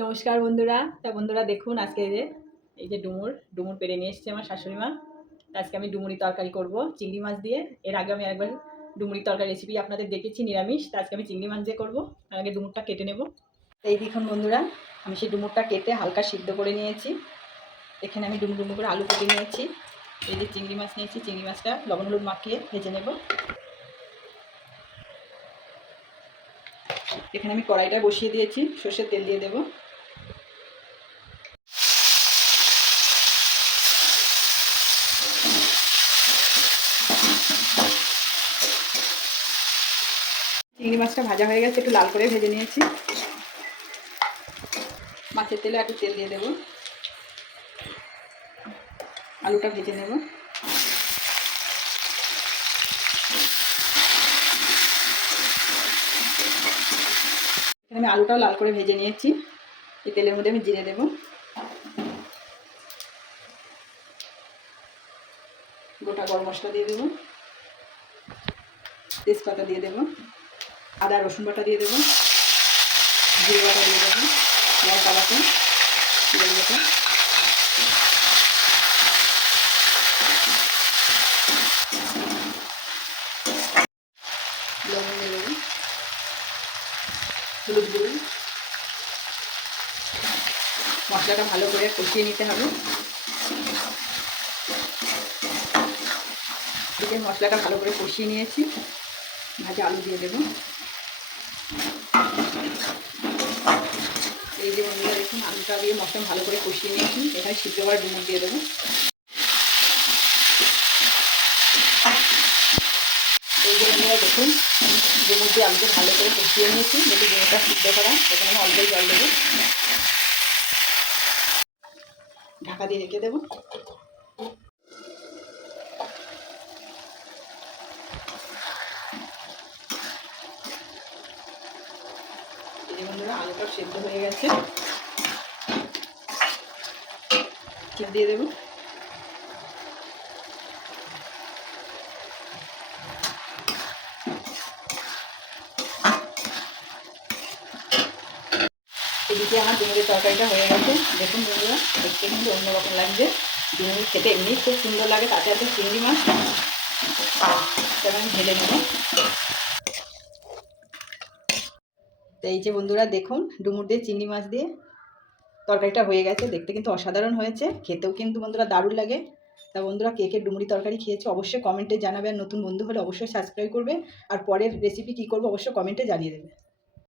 নমস্কার বন্ধুরা। বন্ধুরা দেখুন, আজকে এই যে ডুমুর পেড়ে নিয়ে এসেছে আমার শাশুড়ি মা। আজকে আমি ডুমুরি তরকারি করব চিংড়ি মাছ দিয়ে। এর আগে আমি একবার ডুমুরি তরকারি রেসিপি আপনাদের দেখেছি নিরামিষ, আজকে আমি চিংড়ি মাছ দিয়ে করব। তার আগে ডুমুরটা কেটে নেব। এই দেখুন বন্ধুরা, আমি সেই ডুমুরটা কেটে হালকা সিদ্ধ করে নিয়েছি। এখানে আমি ডুমুর করে আলু কেটে নিয়েছি। এই যে চিংড়ি মাছ নিয়েছি, চিংড়ি মাছটা লবণ হলুদ মাখিয়ে ভেজে নেব। এখানে আমি কড়াইটা বসিয়ে দিয়েছি, সর্ষের তেল দিয়ে দেবো। চিংড়ি মাছটা ভাজা হয়ে গেছে, একটু লাল করে ভেজে নিয়েছি। মাছের তেলে একটু তেল দিয়ে দেবো, আলুটা ভেজে নেব। আমি আলুটাও লাল করে ভেজে নিয়েছি। এই তেলের মধ্যে আমি জিরে দেব, গোটা গরম মশলা দিয়ে দেবো, তেজপাতা দিয়ে দেবো, আদা রসুন বাটা দিয়ে দেবো, জিরে বাটা দিয়ে দেবো, লঙ্কা বাটা, জিরে বাটা, লবণ দিয়ে দেবো, হলুদ গুঁড়ো। মশলাটা ভালো করে কষিয়ে নিতে হবে। এই মশলাটা ভালো করে কষিয়ে নিয়েছি, ভাজা আলু দিয়ে দেবো। এই যে বন্ধুরা দেখুন, আলুটা দিয়ে মশলা ভালো করে কষিয়ে নিয়েছি। এখানে সিদ্ধ করা ডুমুর দিয়ে দেবো। এই যে বন্ধুরা দেখুন, ডুমুর দিয়ে আলুটা ভালো করে কষিয়ে নিয়েছি। যদি ডুমুরটা সিদ্ধ করা, এখানে আমি অল্পই জল দেবো, ঢাকা দিয়ে রেখে দেবো। এই যে বন্ধুরা, আলুটা সেদ্ধ হয়ে গেছে, দিয়ে দেবো। এদিকে আমার ডুমুরের তরকারিটা হয়ে গেছে। দেখুন বন্ধুরা, দেখতে কিন্তু অন্যরকম লাগছে। ডুমুর খেতে এমনি খুব সুন্দর লাগে, তাতে এত চিংড়ি মাছ। তবে আমি ঢেলে নেব। তো এই যে বন্ধুরা দেখুন, ডুমুর দিয়ে চিংড়ি মাছ দিয়ে তরকারিটা হয়ে গেছে। দেখতে কিন্তু অসাধারণ হয়েছে, খেতেও কিন্তু বন্ধুরা দারুণ লাগে। তা বন্ধুরা, কে কে ডুমুরি তরকারি খেয়েছে অবশ্যই কমেন্টে জানাবে। আর নতুন বন্ধু হলে অবশ্যই সাবস্ক্রাইব করবে। আর পরের রেসিপি কী করবো অবশ্যই কমেন্টে জানিয়ে দেবে।